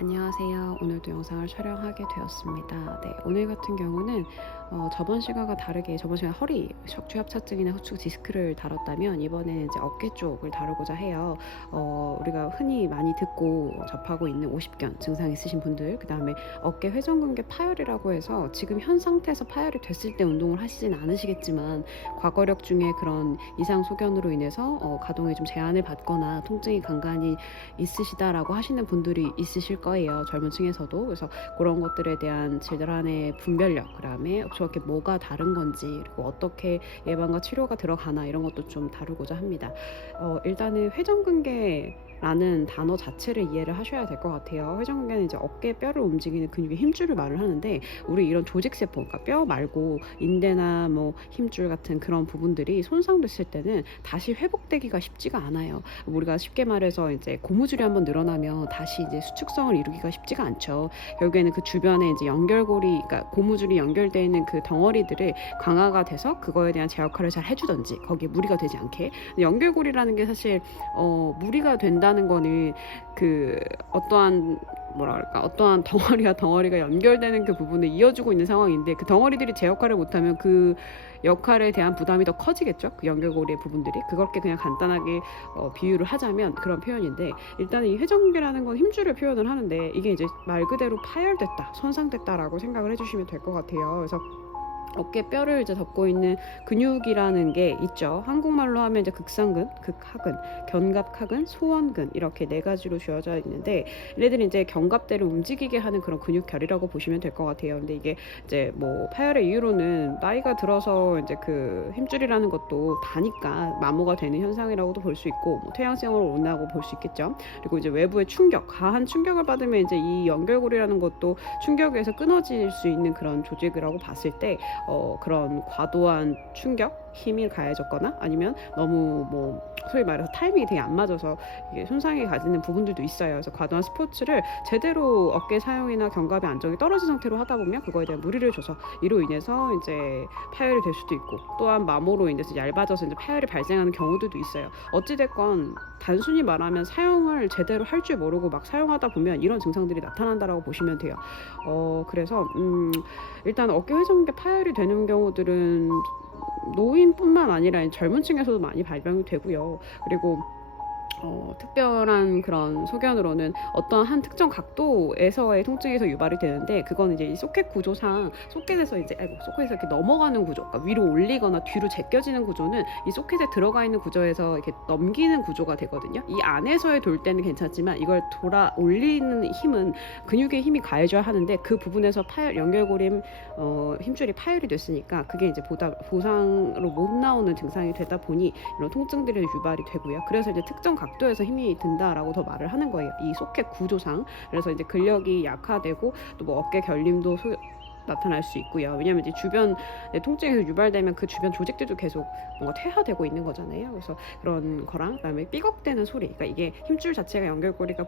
안녕하세요. 오늘도 영상을 촬영하게 되었습니다. 네, 오늘 같은 경우는 저번 시간과 다르게 저번 시간 허리 척추 협착증이나 척추 디스크를 다뤘다면 이번에는 이제 어깨 쪽을 다루고자 해요. 우리가 흔히 많이 듣고 접하고 있는 오십견 증상 있으신 분들, 그 다음에 어깨 회전근개 파열이라고 해서 지금 현 상태에서 파열이 됐을 때 운동을 하시진 않으시겠지만 과거력 중에 그런 이상 소견으로 인해서 가동에 좀 제한을 받거나 통증이 간간히 있으시다라고 하시는 분들이 있으실 거예요. 젊은 층에서도. 그래서 그런 것들에 대한 질환의 분별력, 그다음에 정확히 뭐가 다른 건지, 그리고 어떻게 예방과 치료가 들어가나 이런 것도 좀 다루고자 합니다. 일단은 회전근개라는 단어 자체를 이해를 하셔야 될 것 같아요. 회전근개는 이제 어깨 뼈를 움직이는 근육의 힘줄을 말을 하는데, 우리 이런 조직세포, 그러니까 뼈 말고 인대나 뭐 힘줄 같은 그런 부분들이 손상됐을 때는 다시 회복되기가 쉽지가 않아요. 우리가 쉽게 말해서 이제 고무줄이 한번 늘어나면 다시 이제 수축성을 이루기가 쉽지가 않죠. 결국에는 그 주변에 이제 연결고리, 그러니까 고무줄이 연결되어 있는 그 덩어리들을 강화가 돼서 그거에 대한 제 역할을 잘 해주던지, 거기에 무리가 되지 않게. 연결고리라는 게 사실 무리가 된다는 거는 그 어떠한 어떠한 덩어리와 덩어리가 연결되는 그 부분을 이어주고 있는 상황인데, 그 덩어리들이 제 역할을 못하면 그 역할에 대한 부담이 더 커지겠죠. 그 연결고리의 부분들이. 그렇게 그냥 간단하게 비유를 하자면 그런 표현인데, 일단은 이 회전근개라는 건 힘줄을 표현을 하는데, 이게 이제 말 그대로 파열됐다, 손상됐다라고 생각을 해주시면 될 것 같아요. 그래서 어깨 뼈를 이제 덮고 있는 근육이라는 게 있죠. 한국말로 하면 이제 극상근, 극하근, 견갑하근, 소원근, 이렇게 네 가지로 주어져 있는데, 얘네들이 이제 견갑대를 움직이게 하는 그런 근육결이라고 보시면 될 것 같아요. 근데 이게 이제 뭐 파열의 이유로는 나이가 들어서 이제 그 힘줄이라는 것도 다니까 마모가 되는 현상이라고도 볼 수 있고, 뭐 퇴행성으로 온다고 볼 수 있겠죠. 그리고 이제 외부의 충격, 가한 충격을 받으면 이제 이 연결고리라는 것도 충격에서 끊어질 수 있는 그런 조직이라고 봤을 때, 그런 과도한 충격, 힘이 가해졌거나 아니면 너무 뭐 소위 말해서 타이밍이 되게 안 맞아서 이게 손상이 가지는 부분들도 있어요. 그래서 과도한 스포츠를 제대로 어깨 사용이나 견갑의 안정이 떨어진 상태로 하다 보면 그거에 대한 무리를 줘서 이로 인해서 이제 파열이 될 수도 있고, 또한 마모로 인해서 얇아져서 이제 파열이 발생하는 경우들도 있어요. 어찌됐건 단순히 말하면 사용을 제대로 할 줄 모르고 막 사용하다 보면 이런 증상들이 나타난다라고 보시면 돼요. 그래서 일단 어깨 회전근개 파열이 되는 경우들은 노인뿐만 아니라 젊은 층에서도 많이 발병이 되고요. 그리고 특별한 그런 소견으로는 어떤 한 특정 각도에서의 통증에서 유발이 되는데, 그건 이제 이 소켓 구조상 소켓에서 이제 소켓에서 이렇게 넘어가는 구조, 그러니까 위로 올리거나 뒤로 제껴지는 구조는 이 소켓에 들어가 있는 구조에서 이렇게 넘기는 구조가 되거든요. 이 안에서의 돌 때는 괜찮지만 이걸 돌아 올리는 힘은 근육의 힘이 가해줘야 하는데, 그 부분에서 파열, 연결고리 힘줄이 파열이 됐으니까 그게 이제 보상으로 못 나오는 증상이 되다 보니 이런 통증들이 유발이 되고요. 그래서 이제 특정 각도에서 힘이 든다라고 더 말을 하는 거예요. 이 소켓 구조상. 그래서 이제 근력이 약화되고 또 뭐 어깨 결림도 나타날 수 있고요. 왜냐하면 이제 주변 통증에서 유발되면 그 주변 조직들도 계속 뭔가 퇴화되고 있는 거잖아요. 그래서 그런 거랑, 그다음에 삐걱대는 소리, 그러니까 이게 힘줄 자체가 연결고리가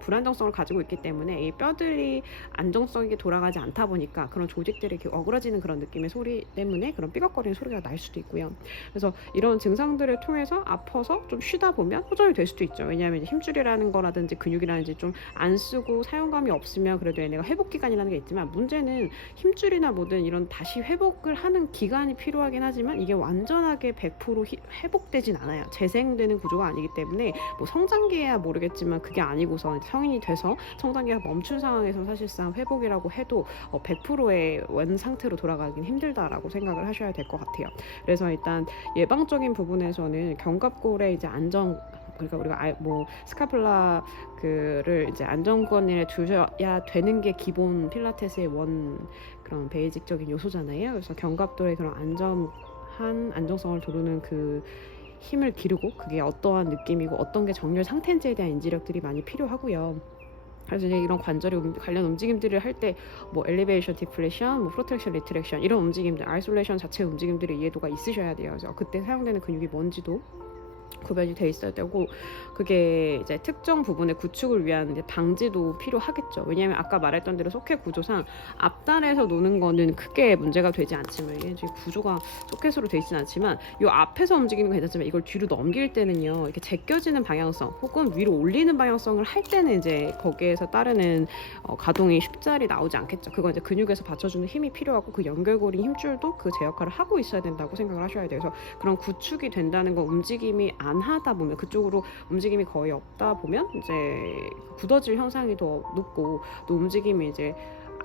불안정성을 가지고 있기 때문에 이 뼈들이 안정성 있게 돌아가지 않다 보니까 그런 조직들이 이렇게 어그러지는 그런 느낌의 소리 때문에 그런 삐걱거리는 소리가 날 수도 있고요. 그래서 이런 증상들을 통해서 아파서 좀 쉬다 보면 호전이 될 수도 있죠. 왜냐하면 이제 힘줄이라는 거라든지 근육이라든지 좀 안 쓰고 사용감이 없으면 그래도 얘네가 회복 기간이라는 게 있지만, 문제는 힘줄이나 뭐든 이런 다시 회복을 하는 기간이 필요하긴 하지만 이게 완전하게 100% 회복되진 않아요. 재생되는 구조가 아니기 때문에, 뭐 성장기에야 모르겠지만 그게 아니고서 성인이 돼서 성장기가 멈춘 상황에서 사실상 회복이라고 해도 100%의 원 상태로 돌아가긴 힘들다라고 생각을 하셔야 될 것 같아요. 그래서 일단 예방적인 부분에서는 견갑골의 이제 안정, 그러니까 우리가 뭐 스카플라 그를 이제 안정권에 두셔야 되는 게 기본 필라테스의 원 그런 베이직적인 요소잖아요. 그래서 견갑도의 그런 안정성을 도루는 그 힘을 기르고, 그게 어떠한 느낌이고 어떤 게 정렬 상태인지에 대한 인지력들이 많이 필요하고요. 그래서 이제 이런 관절의 관련 움직임들을 할 때 뭐 엘리베이션, 디플레이션, 뭐 프로텍션, 리트렉션, 이런 움직임들, 아이솔레이션 자체 움직임들의 이해도가 있으셔야 돼요. 그래서 그때 사용되는 근육이 뭔지도 구별이 돼 있어야 되고, 그게 이제 특정 부분의 구축을 위한 이제 방지도 필요하겠죠. 왜냐하면 아까 말했던 대로 소켓 구조상 앞단에서 노는 거는 크게 문제가 되지 않지만, 이게 지금 구조가 소켓으로 돼 있지는 않지만 이 앞에서 움직이는 건 괜찮지만 이걸 뒤로 넘길 때는요, 이렇게 제껴지는 방향성 혹은 위로 올리는 방향성을 할 때는 이제 거기에서 따르는 가동이 쉽사리 나오지 않겠죠. 그건 이제 근육에서 받쳐주는 힘이 필요하고 그 연결고리 힘줄도 그 제 역할을 하고 있어야 된다고 생각을 하셔야 돼요. 그래서 그런 구축이 된다는 건 움직임이 안 하다 보면, 그쪽으로 움직임이 거의 없다 보면 이제 굳어질 현상이 더 높고, 또 움직임이 이제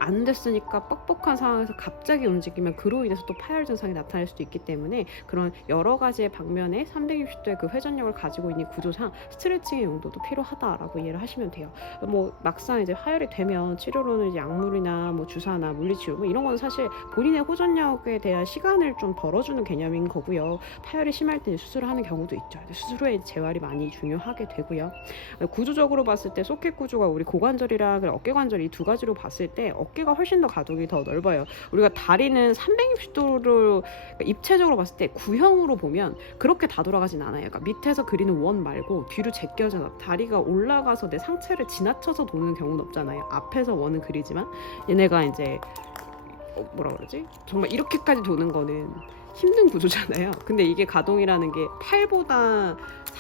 안 됐으니까 뻑뻑한 상황에서 갑자기 움직이면 그로 인해서 또 파열 증상이 나타날 수도 있기 때문에, 그런 여러 가지의 방면에 360도의 그 회전력을 가지고 있는 구조상 스트레칭의 용도도 필요하다라고 이해를 하시면 돼요. 뭐 막상 이제 파열이 되면 치료로는 이제 약물이나 뭐 주사나 물리치료 뭐 이런 건 사실 본인의 호전력에 대한 시간을 좀 벌어주는 개념인 거고요. 파열이 심할 때는 수술을 하는 경우도 있죠. 수술 후에 재활이 많이 중요하게 되고요. 구조적으로 봤을 때 소켓 구조가 우리 고관절이랑 어깨 관절 이 두 가지로 봤을 때 어깨가 훨씬 더 가동이 더 넓어요. 우리가 다리는 360도로 입체적으로 봤을 때 구형으로 보면 그렇게 다 돌아가진 않아요. 그러니까 밑에서 그리는 원 말고 뒤로 제껴져 다리가 올라가서 내 상체를 지나쳐서 도는 경우는 없잖아요. 앞에서 원은 그리지만 얘네가 이제 뭐라 그러지? 정말 이렇게까지 도는 거는 힘든 구조잖아요. 근데 이게 가동이라는 게 팔보다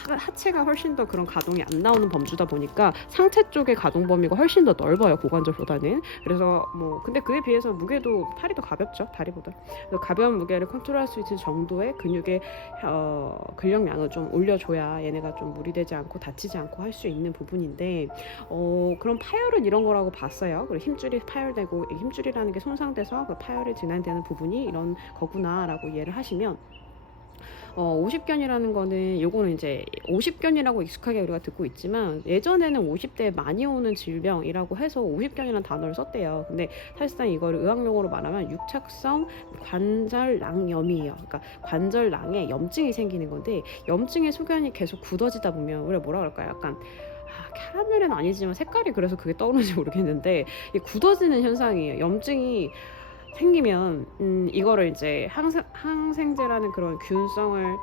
하체가 훨씬 더 그런 가동이 안 나오는 범주다 보니까 상체 쪽의 가동 범위가 훨씬 더 넓어요, 고관절보다는. 그래서 뭐 근데 그에 비해서 무게도 팔이 더 가볍죠, 다리보다. 그래서 가벼운 무게를 컨트롤할 수 있는 정도의 근육의 근력량을 좀 올려줘야 얘네가 좀 무리되지 않고 다치지 않고 할 수 있는 부분인데, 그런 파열은 이런 거라고 봤어요. 그리고 힘줄이 파열되고, 힘줄이라는 게 손상돼서 그 파열이 진행되는 부분이 이런 거구나라고 이해를 하시면, 50견이라는 거는, 요거는 이제 50견이라고 익숙하게 우리가 듣고 있지만 예전에는 50대에 많이 오는 질병이라고 해서 50견이라는 단어를 썼대요. 근데 사실상 이걸 의학용어로 말하면 육착성 관절낭염이에요. 그러니까 관절낭에 염증이 생기는 건데, 염증의 소견이 계속 굳어지다 보면 우리가 뭐라 그럴까요? 약간 캐러멜은 아니지만 색깔이 그래서 그게 떠오르는지 모르겠는데, 이 굳어지는 현상이에요. 염증이 생기면 이거를 이제 항생제라는 그런 균성을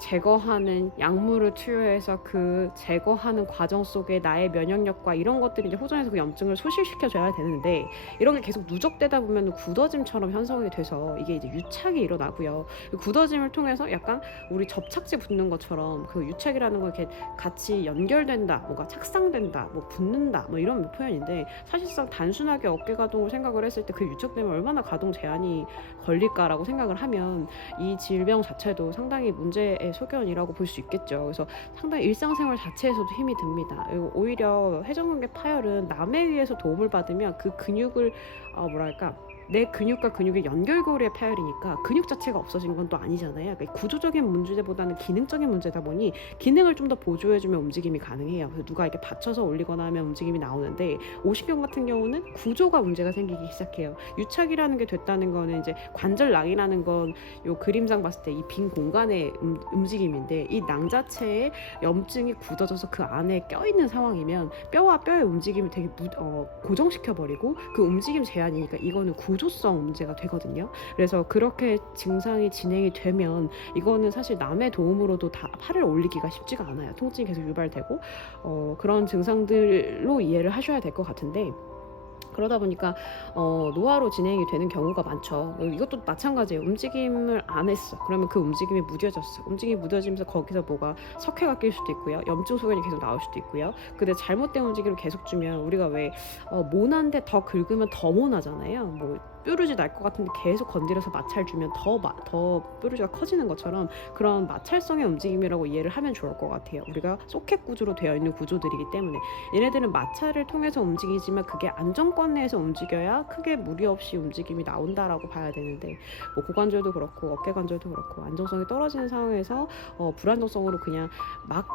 제거하는 약물을 투여해서 그 제거하는 과정 속에 나의 면역력과 이런 것들이 이제 호전해서 그 염증을 소실시켜줘야 되는데, 이런 게 계속 누적되다 보면 굳어짐처럼 형성이 돼서 이게 이제 유착이 일어나고요. 굳어짐을 통해서 약간 우리 접착제 붙는 것처럼 그 유착이라는 거 이렇게 같이 연결된다, 뭔가 착상된다, 뭐 붙는다, 뭐 이런 표현인데, 사실상 단순하게 어깨 가동을 생각을 했을 때 그 유착 때문에 얼마나 가동 제한이 걸릴까라고 생각을 하면 이 질병 자체도 상당히 문제의 소견이라고 볼 수 있겠죠. 그래서 상당히 일상생활 자체에서도 힘이 듭니다. 그리고 오히려 회전근개 파열은 남에 의해서 도움을 받으면 그 근육을 뭐랄까, 내 근육과 근육의 연결고리의 파열이니까 근육 자체가 없어진 건 또 아니잖아요. 그러니까 구조적인 문제보다는 기능적인 문제다 보니 기능을 좀 더 보조해주면 움직임이 가능해요. 그래서 누가 이렇게 받쳐서 올리거나 하면 움직임이 나오는데, 오십견 같은 경우는 구조가 문제가 생기기 시작해요. 유착이라는 게 됐다는 거는 이제 관절낭이라는 건 요 그림상 봤을 때 이 빈 공간의 움직임인데, 이 낭 자체에 염증이 굳어져서 그 안에 껴있는 상황이면 뼈와 뼈의 움직임을 되게 고정시켜버리고 그 움직임 제한이니까 이거는 구조성 문제가 되거든요. 그래서 그렇게 증상이 진행이 되면 이거는 사실 남의 도움으로도 다 팔을 올리기가 쉽지가 않아요. 통증이 계속 유발되고 그런 증상들로 이해를 하셔야 될 것 같은데, 그러다 보니까 노화로 진행이 되는 경우가 많죠. 이것도 마찬가지예요. 움직임을 안 했어. 그러면 그 움직임이 무뎌졌어. 움직임이 무뎌지면서 거기서 뭐가 석회가 낄 수도 있고요. 염증 소견이 계속 나올 수도 있고요. 근데 잘못된 움직임을 계속 주면 우리가 왜 모난데 더 긁으면 더 모나잖아요. 뭐 뾰루지 날 것 같은데 계속 건드려서 마찰 주면 더 뾰루지가 커지는 것처럼, 그런 마찰성의 움직임이라고 이해를 하면 좋을 것 같아요. 우리가 소켓 구조로 되어 있는 구조들이기 때문에 얘네들은 마찰을 통해서 움직이지만 그게 안정권 내에서 움직여야 크게 무리 없이 움직임이 나온다라고 봐야 되는데, 뭐 고관절도 그렇고 어깨 관절도 그렇고 안정성이 떨어지는 상황에서 불안정성으로 그냥 막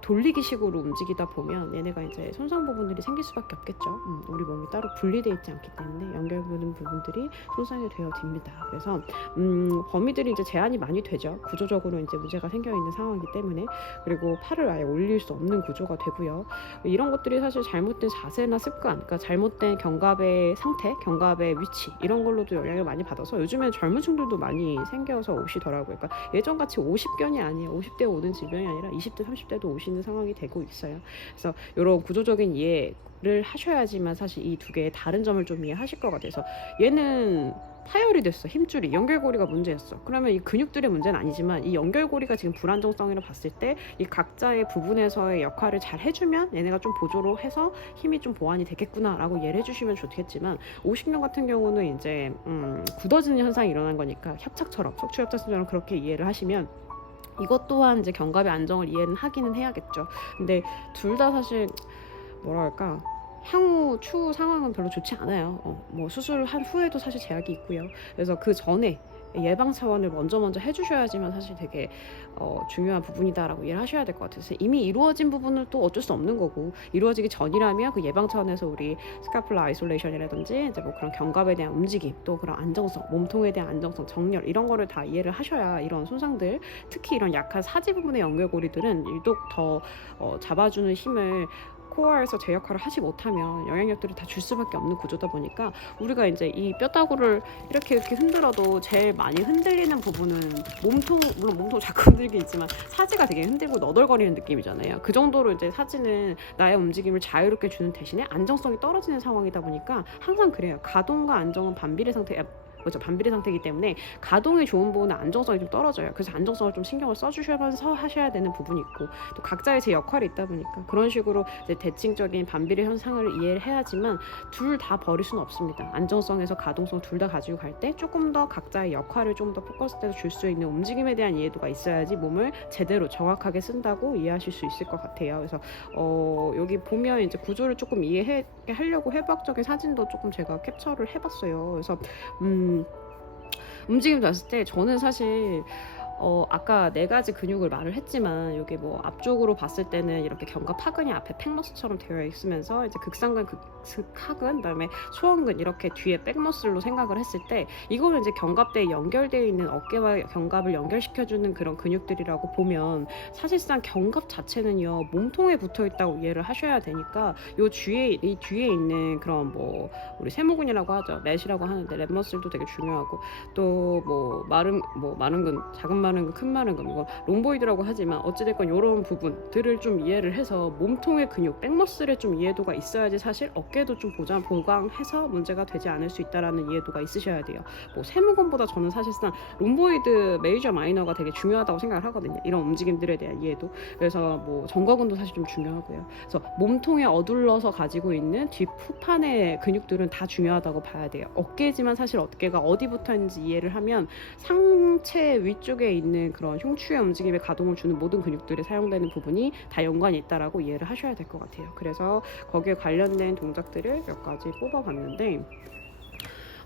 돌리기 식으로 움직이다 보면 얘네가 이제 손상 부분들이 생길 수밖에 없겠죠. 우리 몸이 따로 분리되어 있지 않기 때문에 연결되는 부분들이 손상이 되어집니다. 그래서 범위들이 이제 제한이 많이 되죠. 구조적으로 이제 문제가 생겨 있는 상황이기 때문에. 그리고 팔을 아예 올릴 수 없는 구조가 되고요. 이런 것들이 사실 잘못된 자세나 습관, 그러니까 잘못된 견갑의 상태, 견갑의 위치 이런 걸로도 영향을 많이 받아서 요즘엔 젊은 층들도 많이 생겨서 오시더라고요. 그러니까 예전같이 50견이 아니에요. 50대 오는 질병이 아니라 20대, 30대도 오시는 상황이 되고 있어요. 그래서 이런 구조적인 이해를 하셔야지만 사실 이 두 개의 다른 점을 좀 이해하실 것 같아서 얘는 파열이 됐어. 힘줄이 연결고리가 문제였어. 그러면 이 근육들의 문제는 아니지만 이 연결고리가 지금 불안정성이라 봤을 때 이 각자의 부분에서의 역할을 잘 해주면 얘네가 좀 보조로 해서 힘이 좀 보완이 되겠구나 라고 이해를 해주시면 좋겠지만 50년 같은 경우는 이제 굳어지는 현상이 일어난 거니까 협착처럼 척추협착처럼 그렇게 이해를 하시면 이것 또한 이제 견갑의 안정을 이해는 하기는 해야겠죠. 근데 둘 다 사실 뭐랄까 향후 추후 상황은 별로 좋지 않아요. 뭐 수술한 후에도 사실 제약이 있고요. 그래서 그 전에 예방 차원을 먼저 해주셔야지만 사실 되게 중요한 부분이다라고 이해를 하셔야 될 것 같아서 이미 이루어진 부분은 또 어쩔 수 없는 거고 이루어지기 전이라면 그 예방 차원에서 우리 스카플라 아이솔레이션이라든지 이제 뭐 그런 견갑에 대한 움직임 또 그런 안정성, 몸통에 대한 안정성, 정렬 이런 거를 다 이해를 하셔야 이런 손상들 특히 이런 약한 사지 부분의 연결고리들은 유독 더 잡아주는 힘을 코어에서 제 역할을 하지 못하면 영향력들을 다 줄 수밖에 없는 구조다 보니까 우리가 이제 이 뼈다구를 이렇게 흔들어도 제일 많이 흔들리는 부분은 몸통, 물론 몸통 자꾸 흔들기 있지만 사지가 되게 흔들고 너덜거리는 느낌이잖아요. 그 정도로 이제 사지는 나의 움직임을 자유롭게 주는 대신에 안정성이 떨어지는 상황이다 보니까 항상 그래요. 가동과 안정은 반비례 상태, 그렇죠. 반비례 상태이기 때문에 가동이 좋은 부분은 안정성이 좀 떨어져요. 그래서 안정성을 좀 신경을 써주시면서 하셔야 되는 부분이 있고 또 각자의 제 역할이 있다 보니까 그런 식으로 이제 대칭적인 반비례 현상을 이해를 해야지만 둘 다 버릴 수는 없습니다. 안정성에서 가동성 둘 다 가지고 갈 때 조금 더 각자의 역할을 좀 더 포커스돼서 줄 수 있는 움직임에 대한 이해도가 있어야지 몸을 제대로 정확하게 쓴다고 이해하실 수 있을 것 같아요. 그래서 여기 보면 이제 구조를 조금 이해하려고 해부학적인 사진도 조금 제가 캡처를 해봤어요. 그래서 움직임 봤을 때 저는 사실 아까 네 가지 근육을 말을 했지만 여기 뭐 앞쪽으로 봤을 때는 이렇게 견갑 하근이 앞에 팩머슬처럼 되어 있으면서 이제 극상근, 극하근, 그다음에 소원근 이렇게 뒤에 백머슬로 생각을 했을 때 이거는 이제 견갑대에 연결되어 있는 어깨와 견갑을 연결시켜주는 그런 근육들이라고 보면 사실상 견갑 자체는요 몸통에 붙어 있다고 이해를 하셔야 되니까 이 뒤에 있는 그런 뭐 우리 세모근이라고 하죠. 렛이라고 하는데 렛머슬도 되게 중요하고 또 뭐 마른 근, 작은 마른 근, 큰 마른 근 이거 롬보이드라고 하지만 어찌됐건 이런 부분들을 좀 이해를 해서 몸통의 근육, 백머슬에 좀 이해도가 있어야지 사실 어깨도 좀 보강해서 문제가 되지 않을 수 있다라는 이해도가 있으셔야 돼요. 뭐 세모근보다 저는 사실상 롬보이드 메이저 마이너가 되게 중요하다고 생각을 하거든요. 이런 움직임들에 대한 이해도. 그래서 뭐 정거근도 사실 좀 중요하고요. 그래서 몸통에 어둘러서 가지고 있는 뒷후판의 근육들은 다 중요하다고 봐야 돼요. 어깨지만 사실 어깨가 어디 붙어 있는지 이해를 하면 상체 위쪽에 있는 그런 흉추의 움직임에 가동을 주는 모든 근육들이 사용되는 부분이 다 연관이 있다라고 이해를 하셔야 될 것 같아요. 그래서 거기에 관련된 동작들을 몇 가지 뽑아봤는데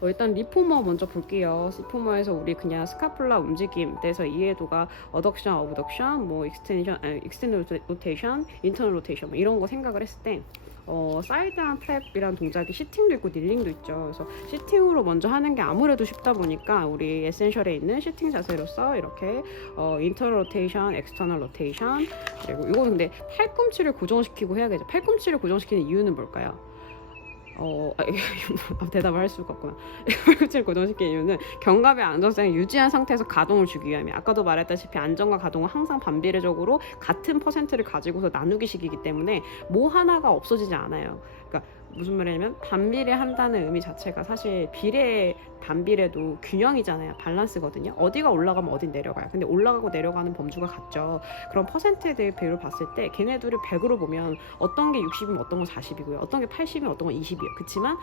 일단 리포머 먼저 볼게요. 리포머에서 우리 그냥 스카플라 움직임 에서 이해도가 어덕션, 어브덕션, 뭐 익스텐드 로테이션, 인터널 로테이션 뭐 이런 거 생각을 했을 때 사이드 한 플랩이란 동작이 시팅도 있고 닐링도 있죠. 그래서 시팅으로 먼저 하는 게 아무래도 쉽다 보니까 우리 에센셜에 있는 시팅 자세로서 이렇게 인터널 로테이션, 엑스터널 로테이션 그리고 이거 근데 팔꿈치를 고정시키고 해야겠죠. 팔꿈치를 고정시키는 이유는 뭘까요? 대답을 할 수가 없구나. 팔꿈치를 고정시키는 이유는 견갑의 안정성을 유지한 상태에서 가동을 주기 위함이에요. 아까도 말했다시피 안정과 가동은 항상 반비례적으로 같은 퍼센트를 가지고서 나누기식이기 때문에 뭐 하나가 없어지지 않아요. 그러니까 무슨 말이냐면 반비례한다는 의미 자체가 사실 반비례도 균형이잖아요. 밸런스거든요. 어디가 올라가면 어딘 내려가요. 근데 올라가고 내려가는 범주가 같죠. 그런 퍼센트에 대해 비율을 봤을 때 걔네들을 100으로 보면 어떤 게 60이면 어떤 건 40이고요. 어떤 게 80이면 어떤 건 20이에요. 그렇지만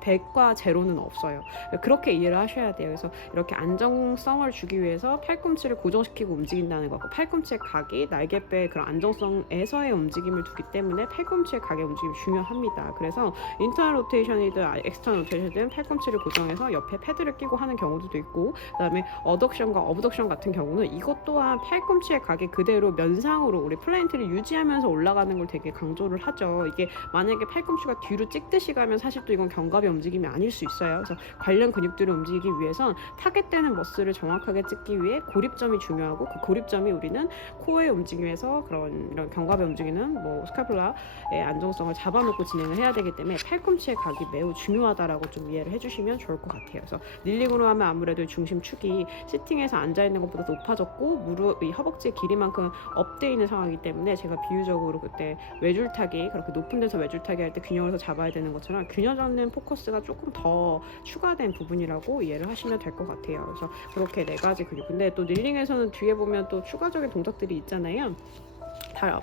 100과 제로는 없어요. 그렇게 이해를 하셔야 돼요. 그래서 이렇게 안정성을 주기 위해서 팔꿈치를 고정시키고 움직인다는 거고 팔꿈치의 각이 날개뼈의 그런 안정성에서의 움직임을 두기 때문에 팔꿈치 팔꿈치의 각의 움직임이 중요합니다. 그래서 인터널 로테이션이든 엑스터널 로테이션이든 팔꿈치를 고정해서 옆에 패드를 끼고 하는 경우도 있고, 그다음에 어덕션과 어브덕션 같은 경우는 이것 또한 팔꿈치의 각이 그대로 면상으로 우리 플레인트를 유지하면서 올라가는 걸 되게 강조를 하죠. 이게 만약에 팔꿈치가 뒤로 찍듯이 가면 사실 또 이건 견갑의 움직임이 아닐 수 있어요. 그래서 관련 근육들을 움직이기 위해선 타겟되는 머슬을 정확하게 찍기 위해 고립점이 중요하고, 그 고립점이 우리는 코어의 움직임에서 그런 이런 견갑의 움직이는 뭐 스카플라의 안정성을 잡아놓고 진행을 해야 되기 때문에 팔꿈치의 각이 매우 중요하다라고 좀 이해를 해주시면 좋을 것 같아요. 그래서 닐링으로 하면 아무래도 중심축이 시팅에서 앉아있는 것보다 높아졌고 무릎, 이 허벅지의 길이만큼 업돼 있는 상황이기 때문에 제가 비유적으로 그때 외줄타기, 그렇게 높은 데서 외줄타기 할 때 균형을 잡아야 되는 것처럼 균형 잡는 포커스가 조금 더 추가된 부분이라고 이해를 하시면 될 것 같아요. 그래서 그렇게 4가지 근육. 근데 또 닐링에서는 뒤에 보면 또 추가적인 동작들이 있잖아요.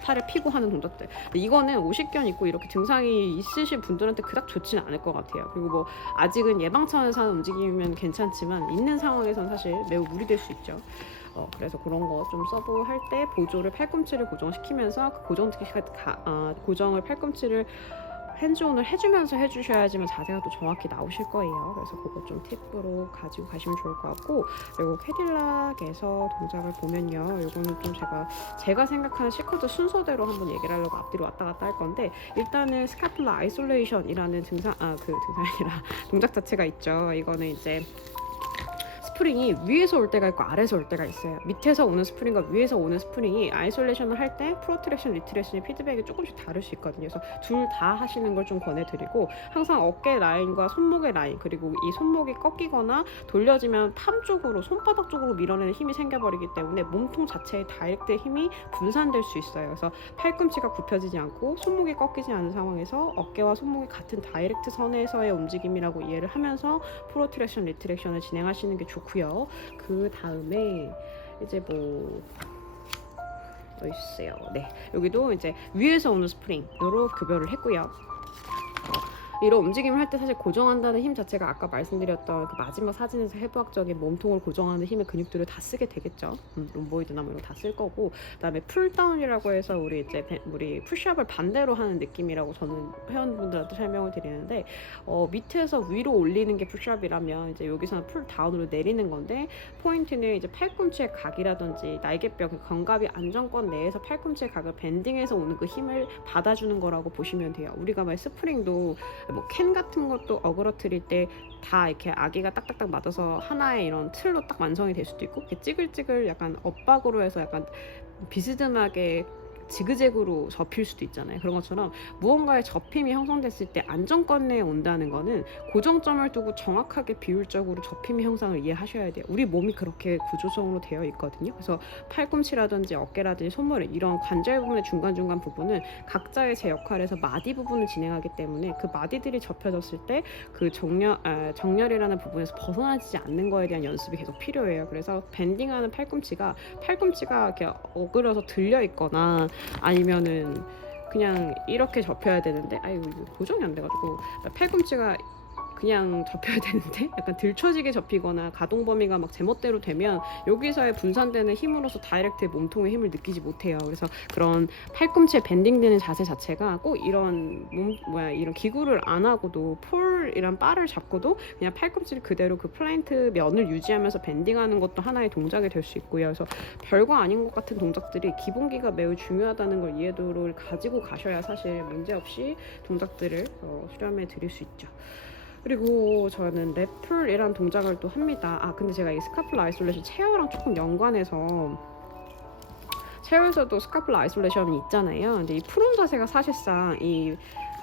팔을 피고 하는 동작들. 근데 이거는 오십견 있고 이렇게 증상이 있으신 분들한테 그닥 좋지는 않을 것 같아요. 그리고 뭐 아직은 예방 차원에서 하는 움직임이면 괜찮지만 있는 상황에서는 사실 매우 무리될 수 있죠. 그래서 그런 거 좀 서브할 때 보조를 팔꿈치를 고정시키면서 그 고정을 팔꿈치를 핸즈온을 해주면서 해주셔야지만 자세가 또 정확히 나오실 거예요. 그래서 그거 좀 팁으로 가지고 가시면 좋을 것 같고, 그리고 캐딜락에서 동작을 보면요, 이거는 좀 제가 생각하는 시쿼드 순서대로 한번 얘기를 하려고 앞뒤로 왔다 갔다 할 건데, 일단은 스카플라 아이솔레이션이라는 등산이라 동작 자체가 있죠. 이거는 이제 스프링이 위에서 올 때가 있고 아래에서 올 때가 있어요. 밑에서 오는 스프링과 위에서 오는 스프링이 아이솔레이션을 할 때 프로트랙션, 리트랙션의 피드백이 조금씩 다를 수 있거든요. 그래서 둘 다 하시는 걸 좀 권해드리고, 항상 어깨 라인과 손목의 라인, 그리고 이 손목이 꺾이거나 돌려지면 팔 쪽으로, 손바닥 쪽으로 밀어내는 힘이 생겨버리기 때문에 몸통 자체의 다이렉트 힘이 분산될 수 있어요. 그래서 팔꿈치가 굽혀지지 않고 손목이 꺾이지 않은 상황에서 어깨와 손목이 같은 다이렉트 선에서의 움직임이라고 이해를 하면서 프로트랙션, 리트랙션을 진행하시는 게 좋고요. 그 다음에 이제 뭐 있어요. 네, 여기도 이제 위에서 오는 스프링으로 급여를 했고요. 이런 움직임을 할 때 사실 고정한다는 힘 자체가 아까 말씀드렸던 그 마지막 사진에서 해부학적인 몸통을 고정하는 힘의 근육들을 다 쓰게 되겠죠. 롬보이드나 뭐 이런 거 다 쓸 거고, 그다음에 풀다운이라고 해서 우리 푸시업을 반대로 하는 느낌이라고 저는 회원분들한테 설명을 드리는데, 밑에서 위로 올리는 게 푸시업이라면 이제 여기서는 풀다운으로 내리는 건데, 포인트는 이제 팔꿈치의 각이라든지 날개뼈, 그 견갑이 안정권 내에서 팔꿈치의 각을 밴딩해서 오는 그 힘을 받아주는 거라고 보시면 돼요. 우리가 막 스프링도 뭐 캔 같은 것도 어그러뜨릴 때 다 이렇게 아기가 딱딱딱 맞아서 하나의 이런 틀로 딱 완성이 될 수도 있고, 이렇게 찌글찌글 약간 엇박으로 해서 약간 비스듬하게 지그재그로 접힐 수도 있잖아요. 그런 것처럼 무언가의 접힘이 형성됐을 때 안정권 내에 온다는 거는 고정점을 두고 정확하게 비율적으로 접힘의 형상을 이해하셔야 돼요. 우리 몸이 그렇게 구조적으로 되어 있거든요. 그래서 팔꿈치라든지 어깨라든지 손목, 이런 관절 부분의 중간중간 부분은 각자의 제 역할에서 마디 부분을 진행하기 때문에 그 마디들이 접혀졌을 때 그 정렬이라는 부분에서 벗어나지 않는 거에 대한 연습이 계속 필요해요. 그래서 밴딩하는 팔꿈치가 이렇게 어그러서 들려 있거나 아니면은 그냥 이렇게 접혀야 되는데, 아이고 이거 고정이 안 돼가지고 팔꿈치가 그냥 접혀야 되는데 약간 들쳐지게 접히거나 가동 범위가 막 제멋대로 되면 여기서의 분산되는 힘으로서 다이렉트 몸통의 힘을 느끼지 못해요. 그래서 그런 팔꿈치에 밴딩되는 자세 자체가 꼭 이런 이런 기구를 안 하고도, 폴이란 바를 잡고도 그냥 팔꿈치를 그대로 그 플랜트 면을 유지하면서 밴딩하는 것도 하나의 동작이 될 수 있고요. 그래서 별거 아닌 것 같은 동작들이 기본기가 매우 중요하다는 걸 이해도를 가지고 가셔야 사실 문제없이 동작들을 수렴해 드릴 수 있죠. 그리고 저는 랩풀이라는 동작을 또 합니다. 근데 제가 이 스카플라 아이솔레이션 체어랑 조금 연관해서, 체어에서도 스카플라 아이솔레이션이 있잖아요. 근데 이 프론 자세가 사실상 이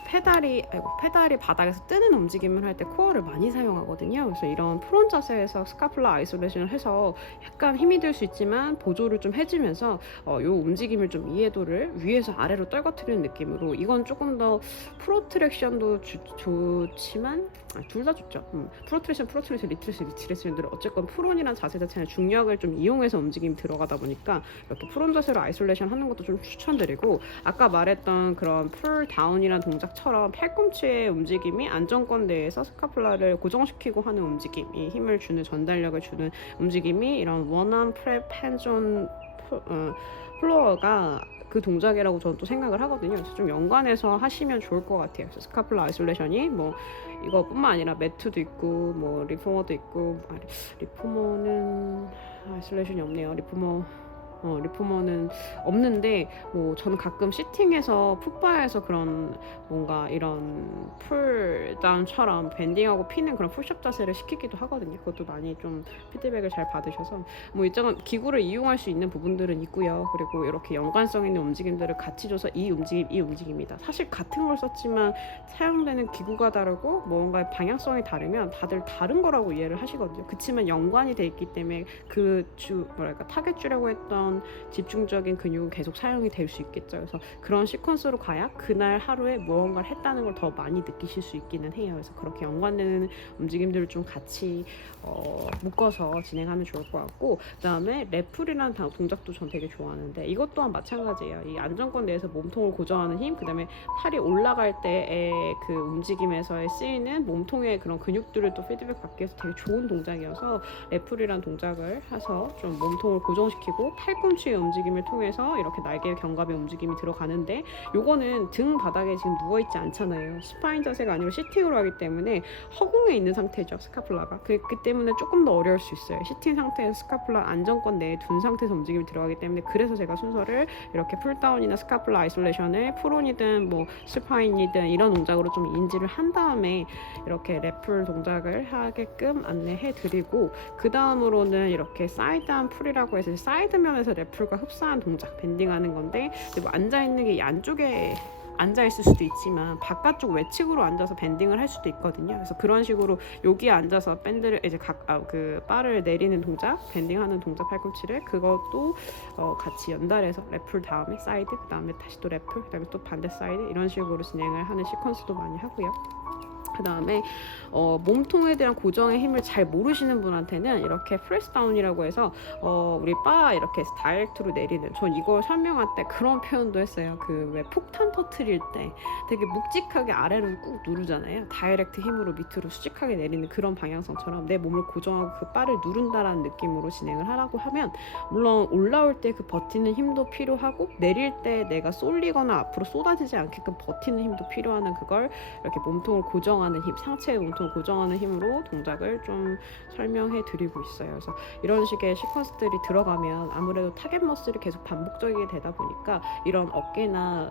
페달이 바닥에서 뜨는 움직임을 할 때 코어를 많이 사용하거든요. 그래서 이런 프론 자세에서 스카플라 아이솔레이션을 해서 약간 힘이 들 수 있지만 보조를 좀 해주면서 요 움직임을 좀 이해도를 위에서 아래로 떨궈뜨리는 느낌으로, 이건 조금 더 프로트랙션도 좋지만 둘 다 좋죠. 프로트랙션, 리트렉션들 어쨌건 프론이란 자세 자체는 중력을 좀 이용해서 움직임이 들어가다 보니까 이렇게 프론 자세로 아이솔레이션 하는 것도 좀 추천드리고, 아까 말했던 그런 풀 다운이란 동작처럼 팔꿈치의 움직임이 안정권 내에서 스카플라를 고정시키고 하는 움직임, 이 힘을 주는, 전달력을 주는 움직임이 이런 원암 프랩 핸즈온 플로어가 그 동작이라고 저는 또 생각을 하거든요. 그래서 좀 연관해서 하시면 좋을 것 같아요. 그래서 스카플라 아이솔레이션이 뭐 이거뿐만 아니라 매트도 있고 뭐 리포머도 있고, 리포머는 아이솔레이션이 없네요. 리포머는 없는데, 뭐 저는 가끔 시팅에서 풋바에서 그런 뭔가 이런 풀다운처럼 밴딩하고 피는 그런 풀샵 자세를 시키기도 하거든요. 그것도 많이 좀 피드백을 잘 받으셔서 뭐 일정한 기구를 이용할 수 있는 부분들은 있고요. 그리고 이렇게 연관성 있는 움직임들을 같이 줘서 이 움직임이다. 사실 같은 걸 썼지만 사용되는 기구가 다르고 뭔가 방향성이 다르면 다들 다른 거라고 이해를 하시거든요. 그치만 연관이 돼 있기 때문에 타겟 주려고 했던 집중적인 근육은 계속 사용이 될 수 있겠죠. 그래서 그런 시퀀스로 가야 그날 하루에 무언가를 했다는 걸 더 많이 느끼실 수 있기는 해요. 그래서 그렇게 연관되는 움직임들을 좀 같이 묶어서 진행하면 좋을 것 같고, 그 다음에 랩풀이라는 동작도 전 되게 좋아하는데, 이것 또한 마찬가지예요. 이 안정권 내에서 몸통을 고정하는 힘, 그 다음에 팔이 올라갈 때의 그 움직임에서의 쓰이는 몸통의 그런 근육들을 또 피드백 받기 위해서 되게 좋은 동작이어서 랩풀이라는 동작을 해서 좀 몸통을 고정시키고 팔꿈치의 움직임을 통해서 이렇게 날개 견갑의 움직임이 들어가는데, 요거는 등 바닥에 지금 누워있지 않잖아요. 스파인 자세가 아니고 시팅으로 하기 때문에 허공에 있는 상태죠, 스카플라가. 그 때문에 조금 더 어려울 수 있어요. 시팅 상태에서 스카플라 안정권 내에 둔 상태에서 움직임이 들어가기 때문에. 그래서 제가 순서를 이렇게 풀다운이나 스카플라 아이솔레이션을 풀온이든 뭐 스파인이든 이런 동작으로 좀 인지를 한 다음에 이렇게 랩풀 동작을 하게끔 안내해 드리고, 그 다음으로는 이렇게 사이드암 풀이라고 해서 사이드 면에서 랩풀과 흡사한 동작, 밴딩하는 건데, 뭐 앉아있는 게 이 안쪽에 앉아있을 수도 있지만 바깥쪽 외측으로 앉아서 밴딩을 할 수도 있거든요. 그래서 그런 식으로 여기에 앉아서 밴드를 이제 그 바를 내리는 동작, 밴딩하는 동작, 팔꿈치를 그것도 같이 연달해서 랩풀 다음에 사이드, 그 다음에 다시 또 랩풀, 그 다음에 또 반대 사이드, 이런 식으로 진행을 하는 시퀀스도 많이 하고요. 그 다음에 몸통에 대한 고정의 힘을 잘 모르시는 분한테는 이렇게 프레스 다운이라고 해서 우리 바 이렇게 다이렉트로 내리는, 전 이거 설명할 때 그런 표현도 했어요. 그 왜 폭탄 터트릴 때 되게 묵직하게 아래로 꾹 누르잖아요. 다이렉트 힘으로 밑으로 수직하게 내리는 그런 방향성처럼 내 몸을 고정하고 그 바를 누른다라는 느낌으로 진행을 하라고 하면, 물론 올라올 때 그 버티는 힘도 필요하고 내릴 때 내가 쏠리거나 앞으로 쏟아지지 않게끔 버티는 힘도 필요하는, 그걸 이렇게 몸통을 고정하는 힘, 상체의 몸통을 고정하는 힘으로 동작을 좀 설명해 드리고 있어요. 그래서 이런 식의 시퀀스들이 들어가면 아무래도 타겟 머슬이 계속 반복적이게 되다 보니까 이런 어깨나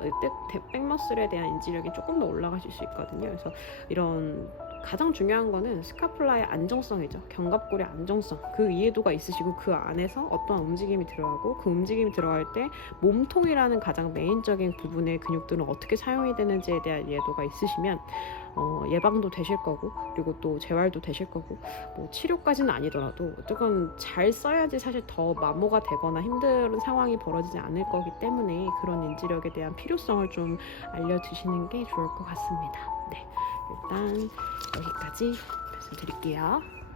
백머슬에 대한 인지력이 조금 더 올라가실 수 있거든요. 그래서 이런 가장 중요한 거는 스카플라의 안정성이죠. 견갑골의 안정성, 그 이해도가 있으시고 그 안에서 어떠한 움직임이 들어가고 그 움직임이 들어갈 때 몸통이라는 가장 메인적인 부분의 근육들은 어떻게 사용이 되는지에 대한 이해도가 있으시면 예방도 되실 거고, 그리고 또 재활도 되실 거고, 뭐 치료까지는 아니더라도 어쨌건 잘 써야지 사실 더 마모가 되거나 힘든 상황이 벌어지지 않을 거기 때문에 그런 인지력에 대한 필요성을 좀 알려주시는 게 좋을 것 같습니다. 네, 일단 여기까지 말씀드릴게요.